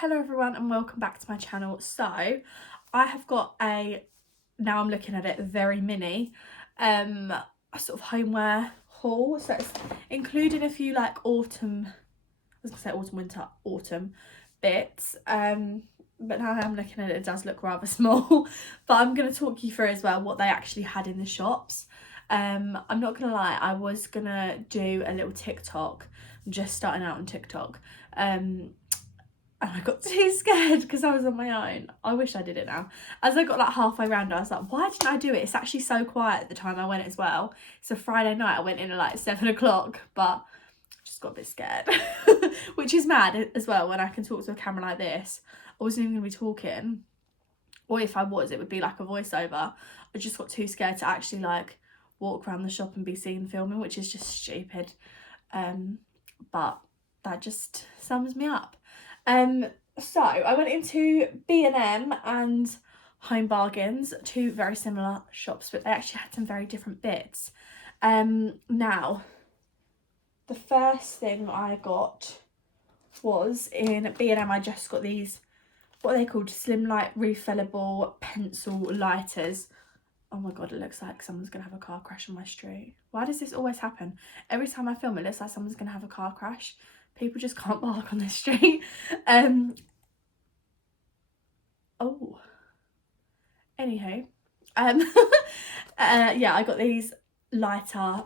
Hello everyone and welcome back to my channel. So I have got now I'm looking at it, very mini a sort of homeware haul. So it's including a few like autumn bits, but now I'm looking at it, it does look rather small. But I'm going to talk you through as well what they actually had in the shops. I'm not gonna lie, I was gonna do a little TikTok. I'm just starting out on TikTok, and I got too scared because I was on my own. I wish I did it now. As I got like halfway around, I was like, why didn't I do it? It's actually so quiet at the time I went as well. It's a Friday night. I went in at like 7 o'clock, but I just got a bit scared. Which is mad as well when I can talk to a camera like this. I wasn't even going to be talking. Or if I was, it would be like a voiceover. I just got too scared to actually like walk around the shop and be seen filming, which is just stupid. But that just sums me up. So I went into B&M and Home Bargains, two very similar shops, but they actually had some very different bits. Now, the first thing I got was in B&M. I just got these, what are they called? Slim Light refillable pencil lighters. Oh my god, it looks like someone's gonna have a car crash on my street. Why does this always happen? Every time I film it looks like someone's gonna have a car crash. People just can't park on this street. Oh, anywho, yeah, I got these lighter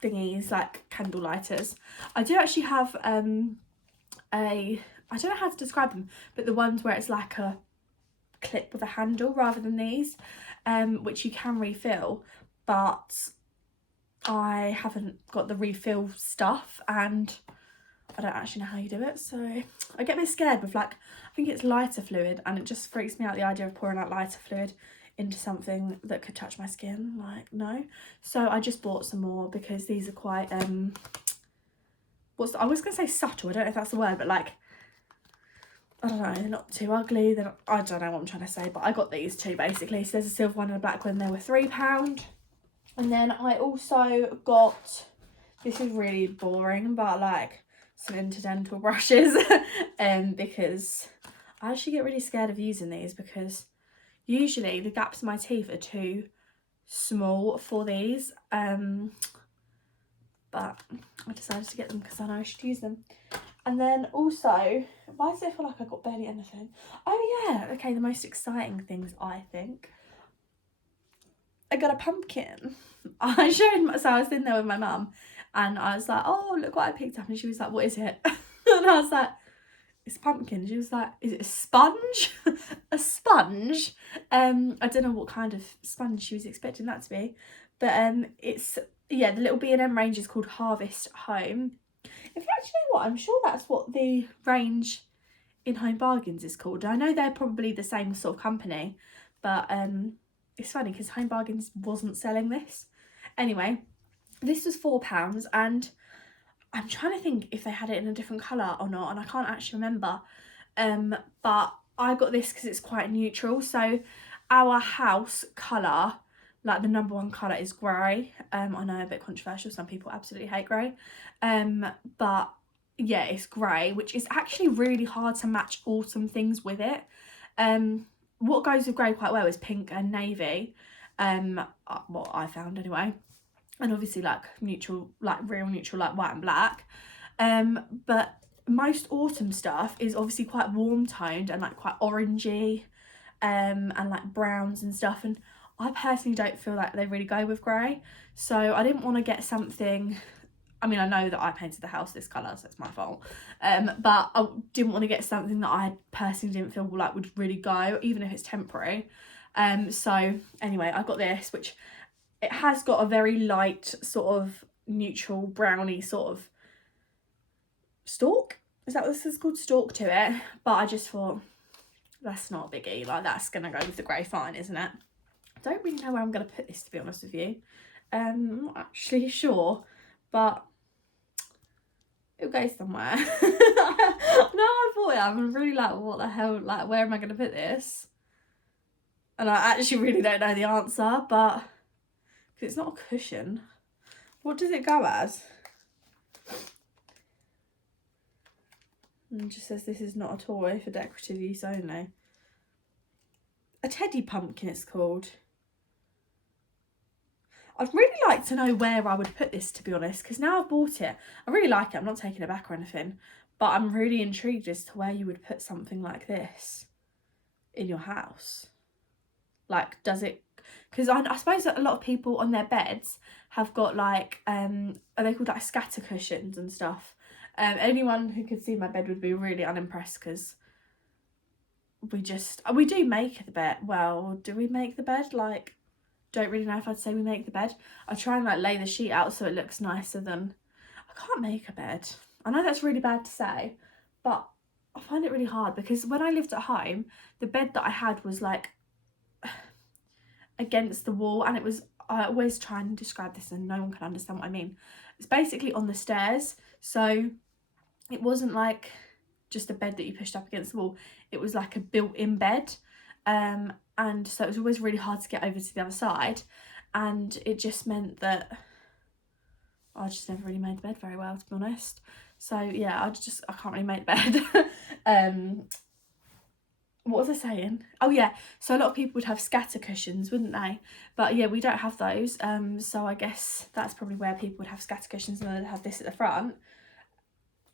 thingies, like candle lighters. I do actually have I don't know how to describe them, but the ones where it's like a clip with a handle rather than these, which you can refill, but I haven't got the refill stuff and I don't actually know how you do it, so I get a bit scared with like, I think it's lighter fluid, and it just freaks me out, the idea of pouring out lighter fluid into something that could touch my skin. Like, no. So I just bought some more because these are quite I was gonna say subtle, I don't know if that's the word, but like, I don't know, they're not too ugly, I don't know what I'm trying to say, but I got these two basically. So there's a silver one and a black one, they were £3. And then I also got, this is really boring, but like some interdental brushes, because I actually get really scared of using these because usually the gaps in my teeth are too small for these, but I decided to get them because I know I should use them. And then also, why does it feel like I got barely anything? Oh yeah, okay, the most exciting things, I think, I got a pumpkin. So I was in there with my mum and I was like, oh, look what I picked up. And she was like, what is it? And I was like, it's pumpkin. She was like, is it a sponge? A sponge? I don't know what kind of sponge she was expecting that to be. But it's, yeah, the little B&M range is called Harvest Home. In fact, you know what? I'm sure that's what the range in Home Bargains is called. I know they're probably the same sort of company, but it's funny because Home Bargains wasn't selling this. Anyway, this was £4 and I'm trying to think if they had it in a different colour or not, and I can't actually remember. But I got this because it's quite neutral. So our house colour, like the number one colour, is grey. I know, a bit controversial, some people absolutely hate grey. But yeah, it's grey, which is actually really hard to match autumn things with it. What goes with grey quite well is pink and navy, what I found anyway, and obviously like neutral, like real neutral, like white and black. But most autumn stuff is obviously quite warm toned and like quite orangey, and like browns and stuff, and I personally don't feel like they really go with grey. So I didn't want to get something, I mean, I know that I painted the house this colour, so it's my fault, but I didn't want to get something that I personally didn't feel like would really go, even if it's temporary. So anyway, I got this, which it has got a very light sort of neutral browny sort of stalk. Is that what this is called? Stalk to it. But I just thought, that's not a biggie, like that's going to go with the grey fine, isn't it? I don't really know where I'm going to put this, to be honest with you. I'm not actually sure, but it'll go somewhere. No, I thought I'm really like, what the hell, like where am I going to put this? And I actually really don't know the answer, but it's not a cushion. What does it go as? And it just says this is not a toy for decorative use only. A teddy pumpkin it's called. I'd really like to know where I would put this, to be honest, because now I've bought it. I really like it. I'm not taking it back or anything. But I'm really intrigued as to where you would put something like this in your house. Like, does it... Because I suppose that a lot of people on their beds have got, like, are they called, like, scatter cushions and stuff? Anyone who could see my bed would be really unimpressed because we do make the bed. Well, do we make the bed? Like, don't really know if I'd say we make the bed. I try and, like, lay the sheet out so it looks nicer than... I can't make a bed. I know that's really bad to say, but I find it really hard because when I lived at home, the bed that I had was, like, against the wall, and it was... I always try and describe this and no one can understand what I mean. It's basically on the stairs, so it wasn't like just a bed that you pushed up against the wall. It was like a built-in bed, and so it was always really hard to get over to the other side, and it just meant that I just never really made the bed very well, to be honest. So yeah, I can't really make the bed. What was I saying? Oh yeah, so a lot of people would have scatter cushions, wouldn't they? But yeah, we don't have those, so I guess that's probably where people would have scatter cushions and they'd have this at the front.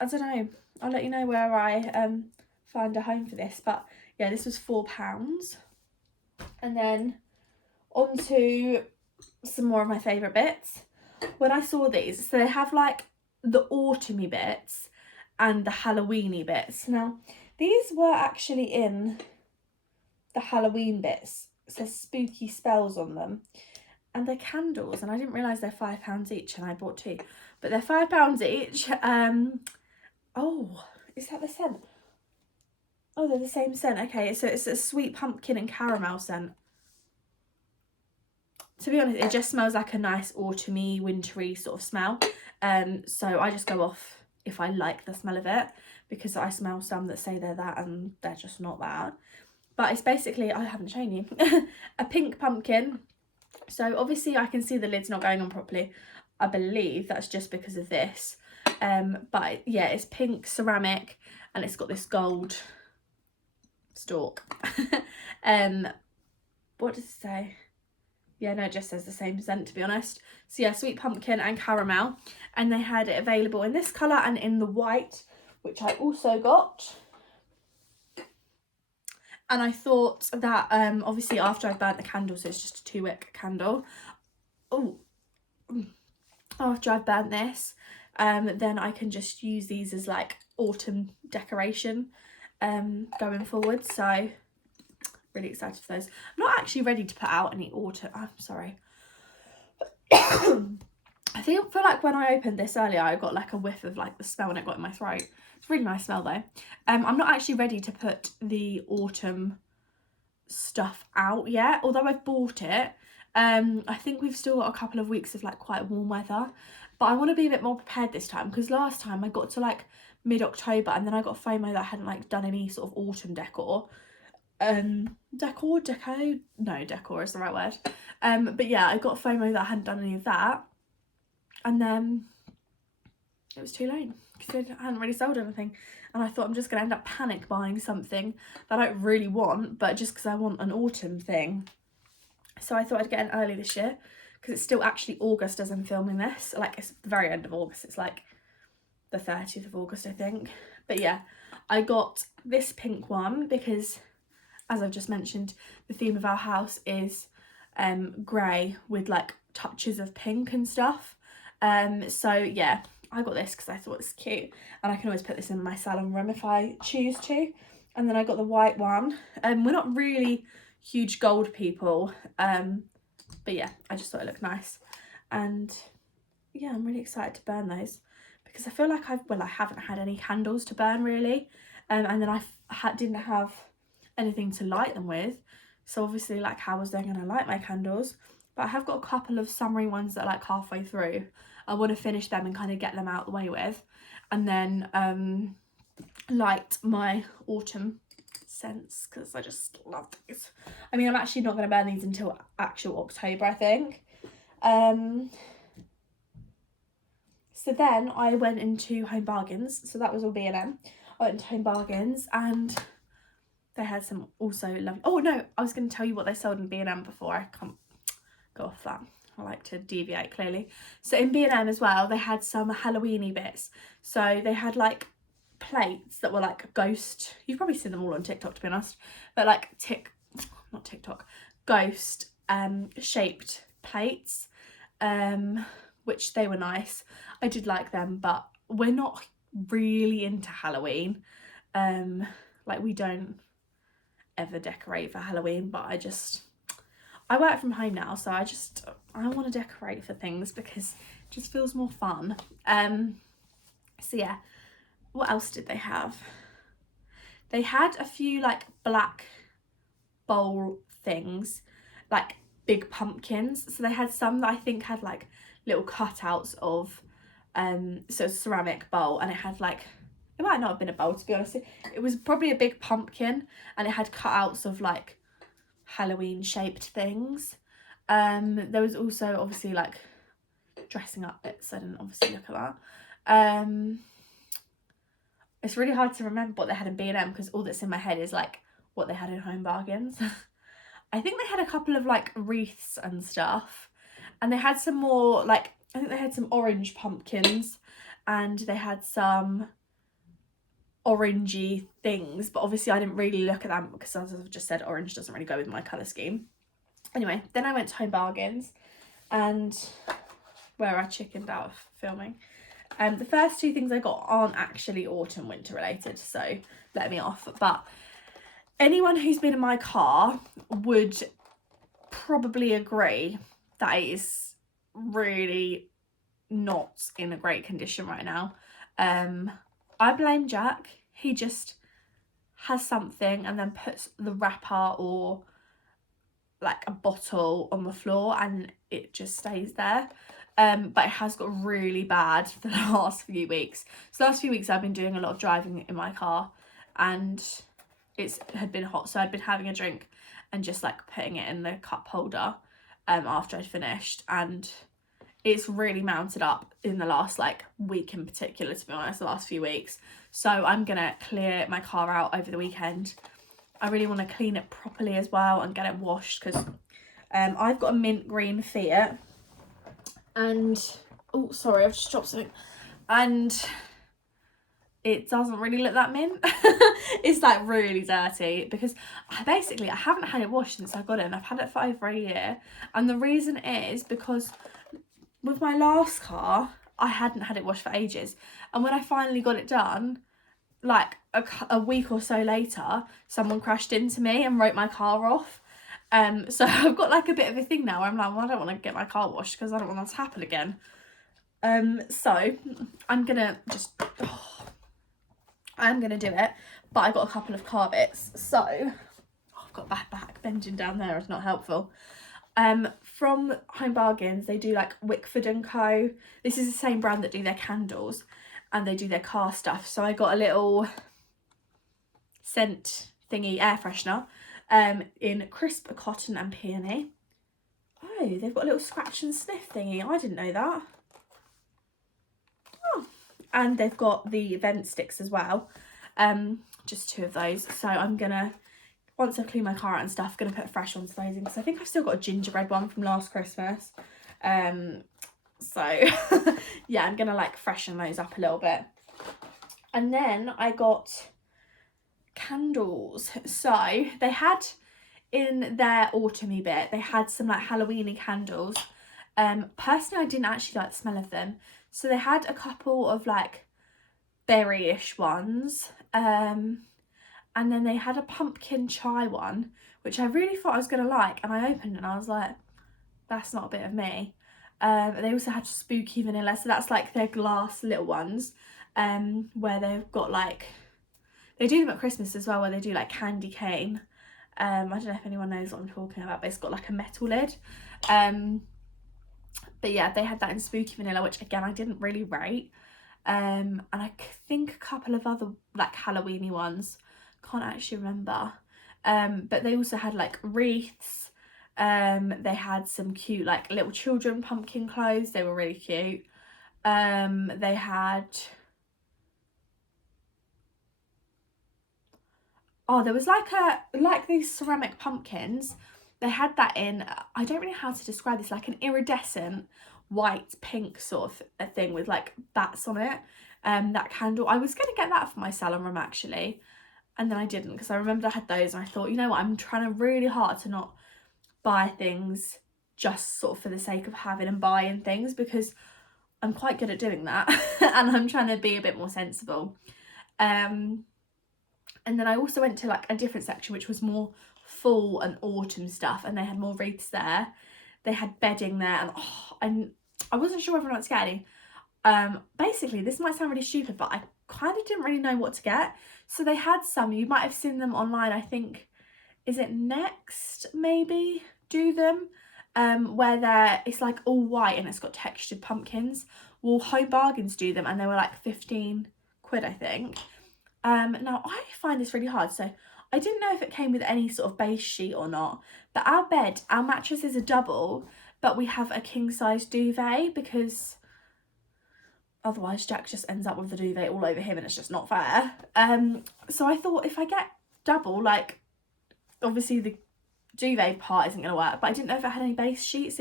I don't know, I'll let you know where I find a home for this, but yeah, this was £4. And then on to some more of my favourite bits. When I saw these, so they have like the autumny bits and the Halloweeny bits. Now, these were actually in the Halloween bits. It says spooky spells on them. And they're candles, and I didn't realise they're £5 each, and I bought 2. But they're £5 each. Oh, is that the scent? Oh, they're the same scent. Okay, so it's a sweet pumpkin and caramel scent. To be honest, it just smells like a nice autumny, wintry sort of smell. So I just go off if I like the smell of it, because I smell some that say they're that and they're just not that. But it's basically, I haven't shown you, a pink pumpkin. So obviously I can see the lid's not going on properly. I believe that's just because of this. But yeah, it's pink ceramic and it's got this gold stalk. What does it say? Yeah, no, it just says the same scent, to be honest. So yeah, sweet pumpkin and caramel. And they had it available in this colour and in the white, which I also got. And I thought that, obviously after I burnt the candle, so it's just a 2-wick candle. Oh, after I've burnt this, then I can just use these as like autumn decoration going forward. So really excited for those. I'm not actually ready to put out any autumn. I'm sorry. I feel like when I opened this earlier, I got like a whiff of like the smell and it got in my throat. It's a really nice smell though. I'm not actually ready to put the autumn stuff out yet, although I've bought it. I think we've still got a couple of weeks of like quite warm weather, but I want to be a bit more prepared this time, because last time I got to like mid-October and then I got FOMO that I hadn't like done any sort of autumn decor. Decor is the right word. But yeah, I got FOMO that I hadn't done any of that, and then it was too late because I hadn't really sold anything, and I thought I'm just gonna end up panic buying something that I don't really want, but just because I want an autumn thing. So I thought I'd get in early this year, because it's still actually August as I'm filming this. Like, it's the very end of August. It's like the 30th of August, I think. But yeah, I got this pink one because, as I've just mentioned, the theme of our house is grey with like touches of pink and stuff. So yeah, I got this because I thought it's cute, and I can always put this in my salon room if I choose to. And then I got the white one. We're not really huge gold people, but yeah, I just thought it looked nice. And yeah, I'm really excited to burn those, because I feel like I haven't had any candles to burn really, and then I didn't have anything to light them with, so obviously like how was I going to light my candles? But I have got a couple of summery ones that are like halfway through. I want to finish them and kind of get them out the way with, and then light my autumn scents, because I just love these. I mean, I'm actually not going to burn these until actual October, I think. So then I went into Home Bargains, so that was all B&M. I went to Home Bargains and they had some also lovely... Oh no, I was going to tell you what they sold in B&M before. I can't go off that. I like to deviate, clearly. So in B&M as well, they had some Halloween-y bits. So they had like plates that were like ghost... You've probably seen them all on TikTok, to be honest. But like not TikTok, ghost shaped plates, which they were nice. I did like them, but we're not really into Halloween. Like we don't ever decorate for Halloween, but I work from home now, so I want to decorate for things because it just feels more fun. So yeah, what else did they have? They had a few like black bowl things, like big pumpkins. So they had some that I think had like little cutouts of so a ceramic bowl, and it had like, it might not have been a bowl, to be honest. It was probably a big pumpkin, and it had cutouts of like Halloween shaped things. There was also obviously like dressing up bits. I didn't obviously look at that. It's really hard to remember what they had in B&M because all that's in my head is like what they had in Home Bargains. I think they had a couple of like wreaths and stuff, and they had some more like, I think they had some orange pumpkins, and they had some orangey things, but obviously I didn't really look at them because, as I've just said, orange doesn't really go with my colour scheme. Anyway, then I went to Home Bargains, and where I chickened out of filming. The first two things I got aren't actually autumn winter related, so let me off. But anyone who's been in my car would probably agree that it is really not in a great condition right now. I blame Jack. He just has something and then puts the wrapper or like a bottle on the floor and it just stays there. But it has got really bad for the last few weeks. So the last few weeks I've been doing a lot of driving in my car, and it had been hot, so I'd been having a drink and just like putting it in the cup holder after I'd finished, and it's really mounted up in the last like week in particular, to be honest, the last few weeks. So I'm gonna clear my car out over the weekend. I really want to clean it properly as well and get it washed, because I've got a mint green Fiat, and oh sorry, I've just dropped something, and it doesn't really look that mint. It's like really dirty because I haven't had it washed since I got it, and I've had it for over a year. And the reason is because with my last car, I hadn't had it washed for ages, and when I finally got it done, like a week or so later, someone crashed into me and wrote my car off. So I've got like a bit of a thing now where I'm like, well, I don't want to get my car washed because I don't want that to happen again. So I'm gonna do it, but I got a couple of car bits. So I've got bad back, bending down there is not helpful. From Home Bargains, they do like Wickford and Co. This is the same brand that do their candles, and they do their car stuff. So I got a little scent thingy air freshener in crisp cotton and peony. Oh, they've got a little scratch and sniff thingy. I didn't know that. Oh, and they've got the vent sticks as well. Just two of those. So I'm gonna, once I've cleaned my car out and stuff, gonna put fresh ones of those in, because I think I've still got a gingerbread one from last Christmas. So yeah, I'm gonna like freshen those up a little bit. And then I got candles. So they had in their autumny bit, they had some like Halloweeny candles. Personally, I didn't actually like the smell of them. So they had a couple of like berry-ish ones. And then they had a pumpkin chai one, which I really thought I was gonna like, and I opened it and I was like, that's not a bit of me. They also had spooky vanilla, so that's like their glass little ones, where they've got like, they do them at Christmas as well, where they do like candy cane. I don't know if anyone knows what I'm talking about, but it's got like a metal lid. But yeah, they had that in spooky vanilla, which again I didn't really rate. And I think a couple of other like Halloweeny ones, can't actually remember. But they also had like wreaths. They had some cute like little children pumpkin clothes, they were really cute. They had oh, there was like these ceramic pumpkins. They had that in, I don't really know how to describe this, like an iridescent white pink sort of a thing with like bats on it. That candle, I was going to get that for my salon room actually, and then I didn't, because I remembered I had those and I thought, you know what, I'm trying really hard to not buy things just sort of for the sake of having and buying things, because I'm quite good at doing that and I'm trying to be a bit more sensible. And then I also went to like a different section which was more fall and autumn stuff, and they had more wreaths there. They had bedding there, and I wasn't sure whether or not to get any. Basically, this might sound really stupid, but I kind of didn't really know what to get. So they had some, you might have seen them online, I think, is it Next maybe do them, where it's like all white and it's got textured pumpkins. Well, Home Bargains do them and they were like 15 quid, I think. Now I find this really hard, so I didn't know if it came with any sort of base sheet or not, but our mattress is a double, but we have a king size duvet, because otherwise Jack just ends up with the duvet all over him and it's just not fair. So I thought if I get double, like obviously the duvet part isn't going to work, but I didn't know if it had any base sheets.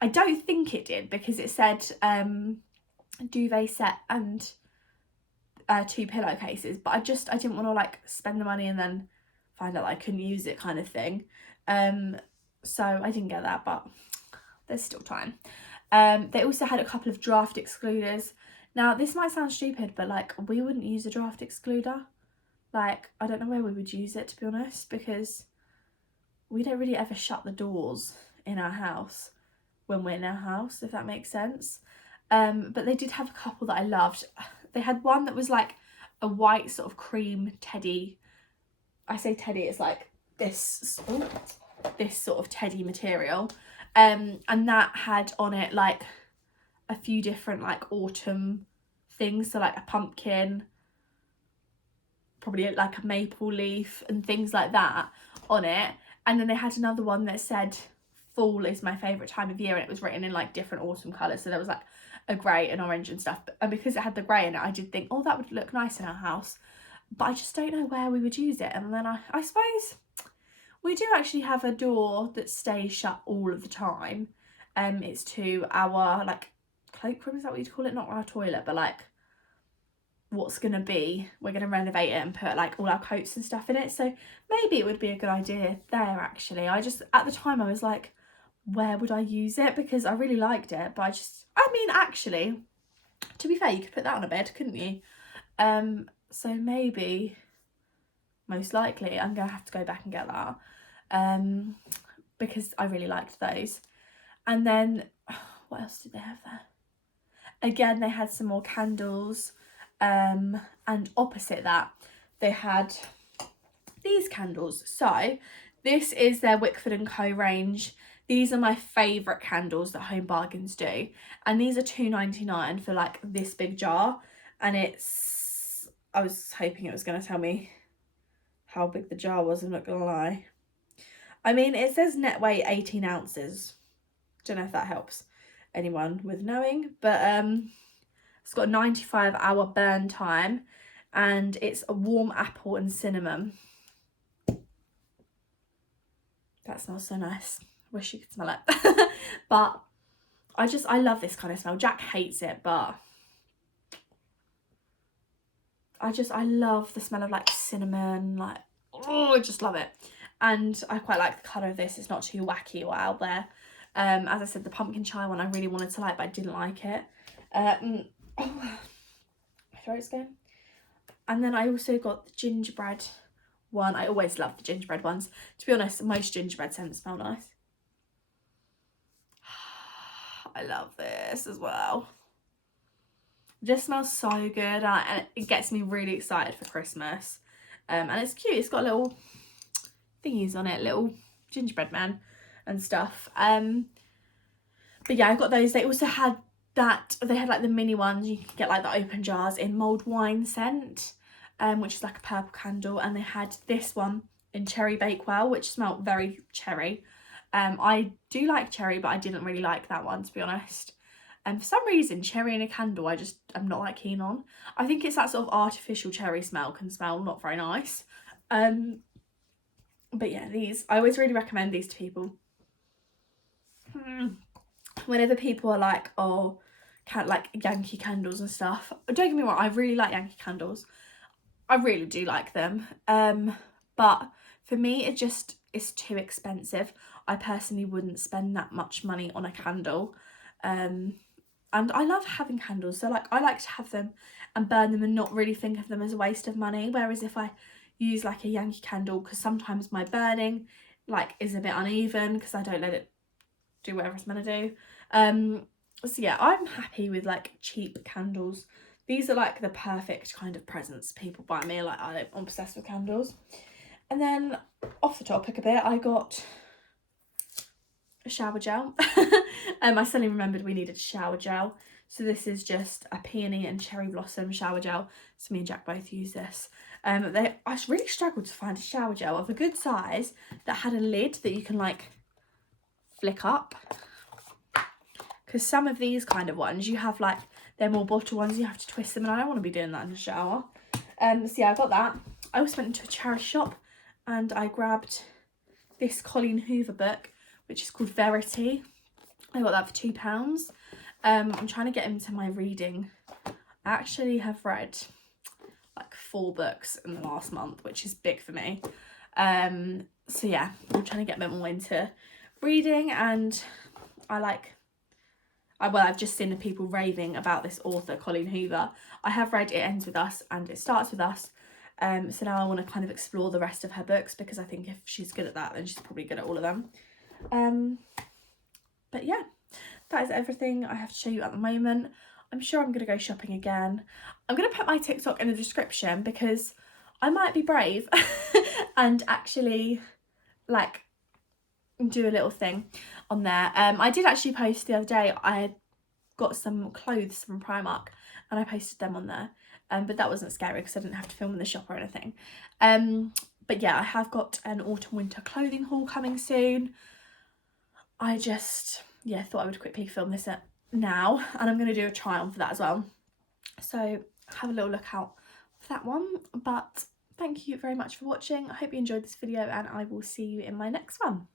I don't think it did, because it said duvet set and 2 pillowcases, but I didn't want to like spend the money and then find out that I couldn't use it kind of thing. So I didn't get that, but there's still time. They also had a couple of draft excluders. Now this might sound stupid, but like we wouldn't use a draft excluder. Like I don't know where we would use it, to be honest, because we don't really ever shut the doors in our house when we're in our house, if that makes sense. But they did have a couple that I loved. They had one that was like a white sort of cream teddy. I say teddy, it's like this sort of teddy material. And that had on it like a few different like autumn things, so like a pumpkin, probably like a maple leaf and things like that on it. And then they had another one that said fall is my favourite time of year, and it was written in like different autumn colours, so there was like a grey and orange and stuff, and because it had the grey in it I did think, oh, that would look nice in our house, but I just don't know where we would use it. And then I suppose we do actually have a door that stays shut all of the time. It's to our like cloakroom, is that what you'd call it? Not our toilet, but like what's gonna be, we're gonna renovate it and put like all our coats and stuff in it, so maybe it would be a good idea there actually. I just, at the time I was like, where would I use it, because I really liked it, but I mean actually, to be fair, you could put that on a bed, couldn't you? So maybe, most likely I'm gonna have to go back and get that, because I really liked those. And then what else did they have there? Again, they had some more candles, and opposite that they had these candles. So this is their Wickford & Co range. These are my favourite candles that Home Bargains do, and these are £2.99 for like this big jar, and it's, I was hoping it was going to tell me how big the jar was, I'm not gonna lie. I mean, it says net weight 18 ounces. Don't know if that helps anyone with knowing, but it's got a 95-hour burn time, and it's a warm apple and cinnamon. That smells so nice. Wish you could smell it. But I love this kind of smell. Jack hates it, but I love the smell of like cinnamon, like, oh, I just love it. And I quite like the colour of this. It's not too wacky or out there. As I said, the pumpkin chai one I really wanted to like, but I didn't like it. Oh, my throat's going. And then I also got the gingerbread one. I always love the gingerbread ones. To be honest, most gingerbread scents smell nice. I love this as well. It just smells so good, and it gets me really excited for Christmas. And it's cute. It's got little thingies on it, little gingerbread man and stuff. But yeah, I got those. They also had that, they had like the mini ones. You could get like the open jars in mulled wine scent, which is like a purple candle, and they had this one in cherry bakewell, which smelled very cherry. I do like cherry, but I didn't really like that one, to be honest. And for some reason, cherry in a candle I'm not that keen on. I think it's that sort of artificial cherry smell can smell not very nice. But yeah, these, I always really recommend these to people. Whenever people are like, oh, can't like Yankee candles and stuff. Don't get me wrong, I really like Yankee candles. I really do like them. But for me, it just is too expensive. I personally wouldn't spend that much money on a candle. And I love having candles, so like I like to have them and burn them and not really think of them as a waste of money. Whereas if I use like a Yankee candle, because sometimes my burning like is a bit uneven because I don't let it do whatever it's meant to do. So yeah, I'm happy with like cheap candles. These are like the perfect kind of presents people buy me. Like I'm obsessed with candles. And then off the topic a bit, I got a shower gel. I suddenly remembered we needed shower gel. So this is just a peony and cherry blossom shower gel. So me and Jack both use this. I really struggled to find a shower gel of a good size that had a lid that you can like flick up. Because some of these kind of ones, you have like, they're more bottle ones, you have to twist them, and I don't want to be doing that in the shower. So yeah, I got that. I also went into a charity shop and I grabbed this Colleen Hoover book, which is called Verity. I got that for £2. I'm trying to get into my reading. I actually have read like 4 books in the last month, which is big for me. So yeah, I'm trying to get a bit more into reading, and I've just seen the people raving about this author, Colleen Hoover. I have read It Ends With Us and It Starts With Us. So now I want to kind of explore the rest of her books, because I think if she's good at that, then she's probably good at all of them. But yeah, that is everything I have to show you at the moment. I'm sure I'm going to go shopping again. I'm going to put my TikTok in the description, because I might be brave and actually like do a little thing on there. I did actually post the other day, I had got some clothes from Primark and I posted them on there, but that wasn't scary because I didn't have to film in the shop or anything. But yeah, I have got an autumn winter clothing haul coming soon. I just thought I would quickly film this now, and I'm going to do a try on for that as well, so have a little look out for that one. But thank you very much for watching. I hope you enjoyed this video, and I will see you in my next one.